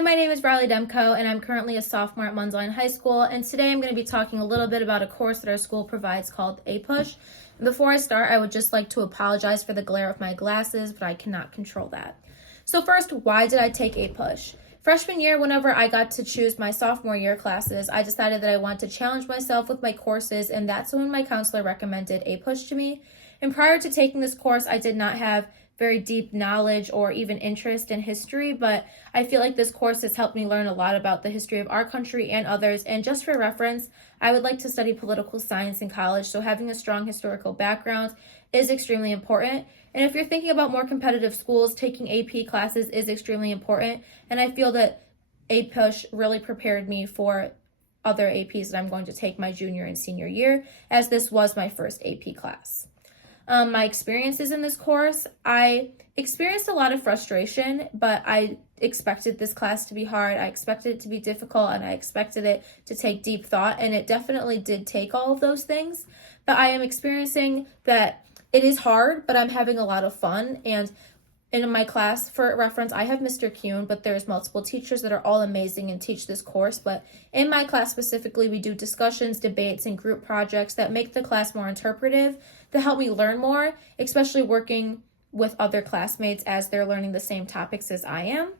Hi, my name is Riley Demko, and I'm currently a sophomore at Mundelein High School, and today I'm going to be talking a little bit about a course that our school provides called APUSH. And before I start, I would just like to apologize for the glare of my glasses, but I cannot control that. So first, why did I take APUSH? Freshman year, whenever I got to choose my sophomore year classes, I decided that I wanted to challenge myself with my courses, and that's when my counselor recommended APUSH to me. And prior to taking this course, I did not have very deep knowledge or even interest in history, but I feel like this course has helped me learn a lot about the history of our country and others. And just for reference, I would like to study political science in college, so having a strong historical background is extremely important. And if you're thinking about more competitive schools, taking AP classes is extremely important. And I feel that APUSH really prepared me for other APs that I'm going to take my junior and senior year, as this was my first AP class. My experiences in this course, I experienced a lot of frustration, but I expected this class to be hard. I expected it to be difficult, and I expected it to take deep thought, and it definitely did take all of those things. But I am experiencing that it is hard, but I'm having a lot of fun. And in my class, for reference, I have Mr. Kuhn, but there's multiple teachers that are all amazing and teach this course. But in my class specifically, we do discussions, debates, and group projects that make the class more interpretive, that help me learn more, especially working with other classmates as they're learning the same topics as I am.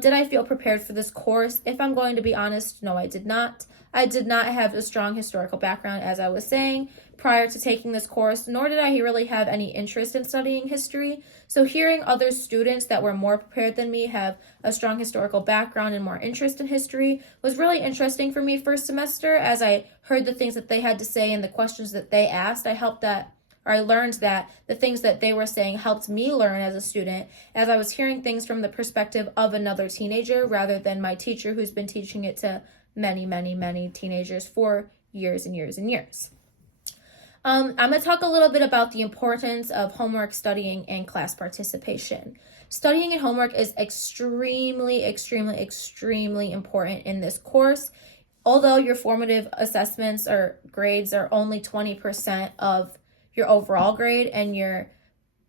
Did I feel prepared for this course? If I'm going to be honest, no, I did not. I did not have a strong historical background, as I was saying, prior to taking this course, nor did I really have any interest in studying history. So hearing other students that were more prepared than me have a strong historical background and more interest in history was really interesting for me first semester. As I heard the things that they had to say and the questions that they asked, I learned that the things that they were saying helped me learn as a student, as I was hearing things from the perspective of another teenager rather than my teacher, who's been teaching it to many teenagers for years and years and years. I'm going to talk a little bit about the importance of homework, studying, and class participation. Studying and homework is extremely important in this course. Although your formative assessments or grades are only 20% of your overall grade and your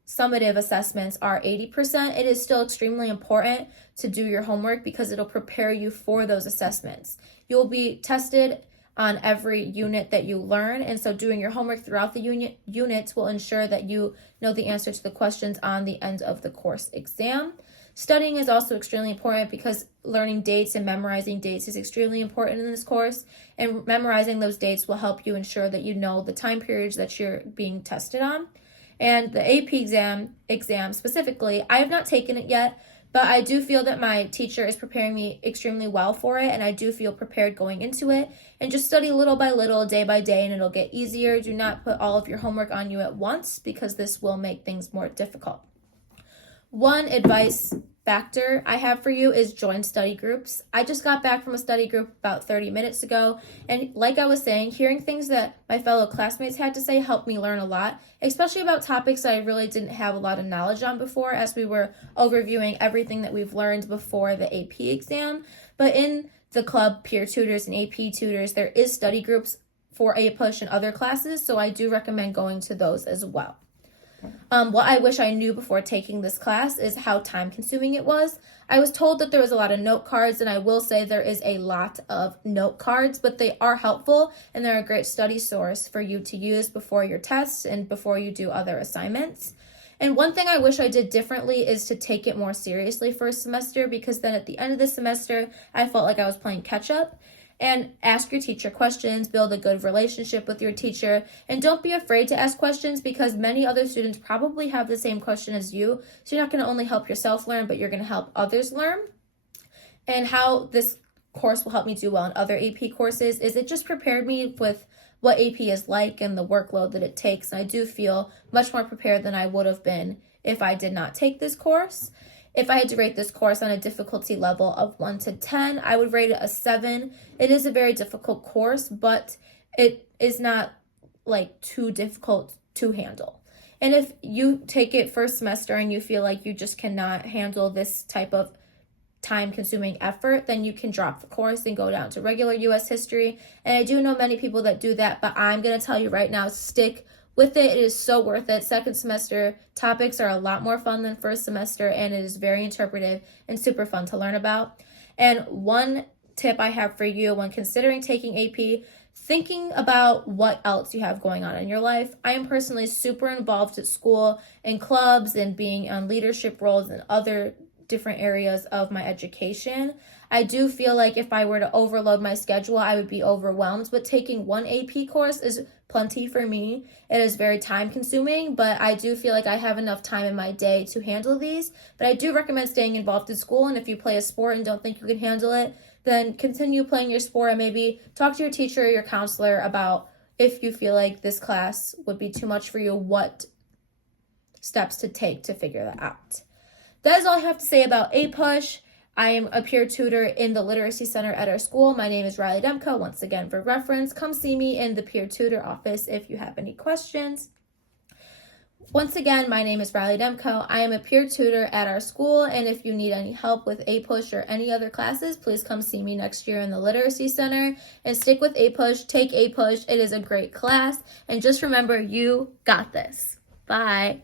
summative assessments are 80%, it is still extremely important to do your homework because it'll prepare you for those assessments. You'll be tested on every unit that you learn, and so doing your homework throughout the units will ensure that you know the answer to the questions on the end of the course exam. Studying is also extremely important because learning dates and memorizing dates is extremely important in this course, and memorizing those dates will help you ensure that you know the time periods that you're being tested on. And the AP exam specifically, I have not taken it yet, but I do feel that my teacher is preparing me extremely well for it, and I do feel prepared going into it. And just study little by little, day by day, and it'll get easier. Do not put all of your homework on you at once because this will make things more difficult. One advice factor I have for you is join study groups. I just got back from a study group about 30 minutes ago, and like I was saying, hearing things that my fellow classmates had to say helped me learn a lot, especially about topics that I really didn't have a lot of knowledge on before, as we were overviewing everything that we've learned before the AP exam. But in the club peer tutors and AP tutors, there is study groups for APUSH and other classes, so I do recommend going to those as well. What I wish I knew before taking this class is how time-consuming it was. I was told that there was a lot of note cards, and I will say there is a lot of note cards, but they are helpful, and they're a great study source for you to use before your tests and before you do other assignments. And one thing I wish I did differently is to take it more seriously first semester, because then at the end of the semester, I felt like I was playing catch-up. And ask your teacher questions, build a good relationship with your teacher, and don't be afraid to ask questions because many other students probably have the same question as you. So you're not going to only help yourself learn, but you're going to help others learn. And how this course will help me do well in other AP courses is it just prepared me with what AP is like and the workload that it takes. And I do feel much more prepared than I would have been if I did not take this course. If I had to rate this course on a difficulty level of 1 to 10, I would rate it a 7. It is a very difficult course, but it is not like too difficult to handle. And if you take it first semester and you feel like you just cannot handle this type of time-consuming effort, then you can drop the course and go down to regular US history. And I do know many people that do that, but I'm going to tell you right now, stick with it. It is so worth it. Second semester topics are a lot more fun than first semester, and it is very interpretive and super fun to learn about. And one tip I have for you when considering taking AP, thinking about what else you have going on in your life. I am personally super involved at school in clubs and being on leadership roles in other different areas of my education. I do feel like if I were to overload my schedule, I would be overwhelmed, but taking one AP course is plenty for me. It is very time consuming, but I do feel like I have enough time in my day to handle these. But I do recommend staying involved in school, and if you play a sport and don't think you can handle it, then continue playing your sport and maybe talk to your teacher or your counselor about if you feel like this class would be too much for you, what steps to take to figure that out. That is all I have to say about APUSH. I am a peer tutor in the Literacy Center at our school. My name is Riley Demko. Once again, for reference, come see me in the peer tutor office if you have any questions. Once again, my name is Riley Demko. I am a peer tutor at our school, and if you need any help with APUSH or any other classes, please come see me next year in the Literacy Center. And stick with APUSH. Take APUSH. It is a great class. And just remember, you got this. Bye.